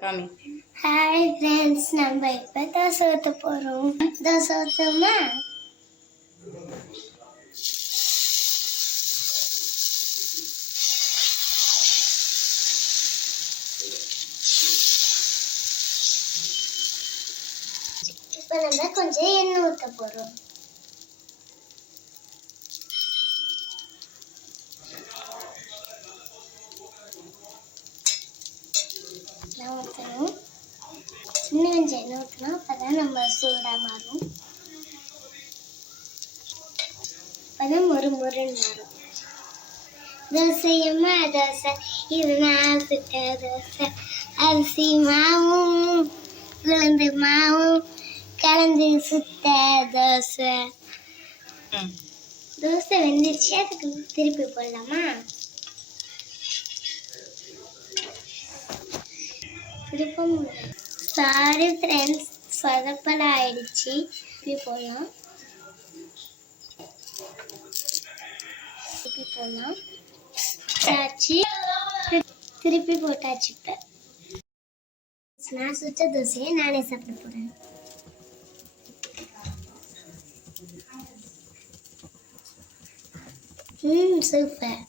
காமி hi friends நம்ம இப்போ தோசை ஊற்ற போகிறோம் தோசை ஊற்றுமா இப்போ நம்ம கொஞ்சம் எண்ணெய் ஊற்ற போகிறோம் எண்ணெய் ஊற்றணும் இன்னும் கொஞ்சம் எண்ணெய் ஊற்றணும் அப்போ தான் நம்ம சூடாக மாறும். அப்போ தான் மொறு மொறுன்னு மாறும். தோசையம்மா தோசை இது நான் சுட்ட தோசை. அரிசி மாவும் உளுந்து மாவும் கலந்து சுத்த தோசை. தோசை வெந்துருச்சு அதுக்கு திருப்பி போடலாமா? விருப்பம் சாரி ஃப்ரெண்ட்ஸ் சொதப்பல ஆயிடுச்சு இப்படி போகலாம் திருப்பி போடலாம் ஆச்சு திருப்பி போட்டாச்சு இப்போ. நான் சுட்ட தோசையை நானே சாப்பிட போகிறேன் ம் சூப்பர்